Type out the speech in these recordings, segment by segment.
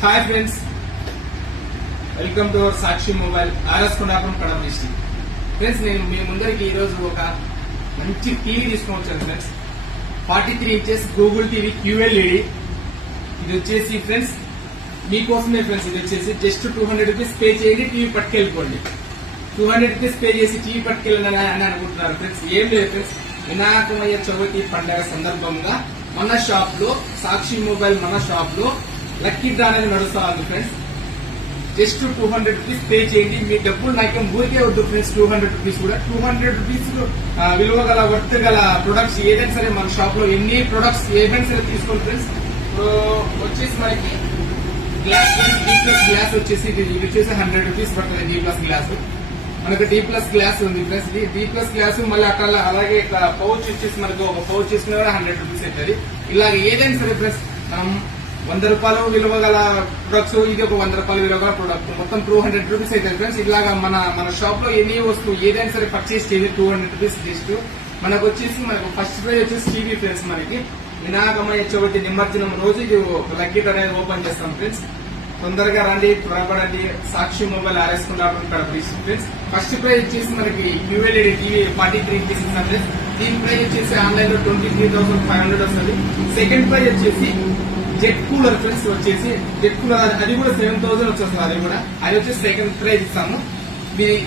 Hi friends, welcome to our Sakshi mobile RS Kondapuram Kadapa district. Friends, నేను మీ ముందరికి ఈ రోజు ఒక మంచి టీవీ తీసుకొని వచ్చాను friends. 43 inches Google TV QLED. ఇది వచ్చేసి ఫ్రెండ్స్ మీకోసమే ఫ్రెండ్స్. ఇది వచ్చేసి జస్ట్ 200 రూపీస్ పే చేయండి, టీవీ పట్టుకెళ్ళిపోండి. 200 రూపీస్ పే చేసి టీవీ పట్టుకెళ్ళండి అని అనుకుంటున్నారు ఫ్రెండ్స్. ఏం లేదు ఫ్రెండ్స్, వినాయకమయ్య చవితి పండుగ సందర్భంగా మన షాప్ లో, సాక్షి మొబైల్ మన షాప్ లో లక్కీ డ్రా అనేది నడుస్తా ఉంది ఫ్రెండ్స్. జస్ట్ 200 రూపీస్ పే చేయండి. మీ డబ్బులు నాకేం ఊరికే వద్దు ఫ్రెండ్స్. 200 రూపీస్ కూడా 200 రూపీస్ విలువ గల వర్త్ గల ప్రొడక్ట్స్ ఏదైనా సరే మన షాప్ లో ఎన్ని ప్రొడక్ట్స్ ఏదైనా సరే తీసుకోండి ఫ్రెండ్స్. వచ్చేసి మనకి గ్లాస్ గ్లాస్ వచ్చేసి ఇది వచ్చేసి 100 రూపీస్ పడుతుంది. D+ గ్లాస్ మనకు D+ గ్లాస్ ఉంది ఫ్రెండ్స్. D+ గ్లాస్ మళ్ళీ అక్కడ అలాగే ఇక్కడ పౌచ్ వచ్చేసి మనకు ఒక పౌచ్ చేసుకున్న 100 రూపీస్ అవుతుంది. ఇలాగ ఏదైనా సరే ఫ్రెండ్స్ మనం 100 రూపాయలు విలువ గల ప్రొడక్ట్స్, ఇది ఒక 100 రూపాయలు విలువ గల ప్రొడక్ట్, మొత్తం 200 రూపీస్ అవుతుంది ఫ్రెండ్స్. ఇలాగా మన షాప్ లో ఎన్ని వస్తువు ఏదైనా సరే పర్చేస్ చేయండి 200 రూపీస్ జస్ట్. మనకు వచ్చేసి మనకు ఫస్ట్ ప్రైజ్ వచ్చేసి టీవీ ఫ్రెండ్స్. మనకి వినాయకమయ్య చవితి నిమజ్జనం రోజు ఇది లక్కీ డ్రా అనేది ఓపెన్ చేస్తాం ఫ్రెండ్స్. తొందరగా రండి, త్వరపడండి. Sakshi mobile RS Kondapuram Kadapa district friends. First prize వచ్చేసి మనకి QLED టీవీ 43 ఇంచెస్ ఉంది. దీని ప్రైజ్ వచ్చేసి ఆన్లైన్ లో 23,500 వస్తుంది. సెకండ్ ప్రైజ్ వచ్చేసి జెట్ కూలర్ ఫ్రెండ్స్. వచ్చేసి జెట్ కూలర్ అది కూడా 7,000 వచ్చేస్తుంది. అది వచ్చేసి సెకండ్ ప్రైజ్ ఇస్తాము.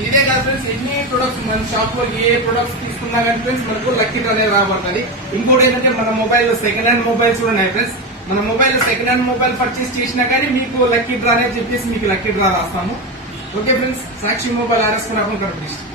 ఇదే కాదు ఫ్రెండ్స్, ఎన్ని ప్రొడక్ట్స్ మన షాప్ లో ఏ ప్రొడక్ట్స్ తీసుకున్నా కానీ ఫ్రెండ్స్ మనకు లక్కీ డ్రా అనేది రాబడుతుంది. ఇంకోటి ఏంటంటే మన మొబైల్ సెకండ్ హ్యాండ్ మొబైల్స్ కూడా ఉన్నాయి ఫ్రెండ్స్. మన mobile second hand mobile purchase చేసినా కానీ మీకు లక్కీ డ్రా అనేది చెప్పేసి మీకు లక్కీ డ్రా రాస్తాము. Okay friends, Sakshi mobile RS Kondapuram Kadapa district.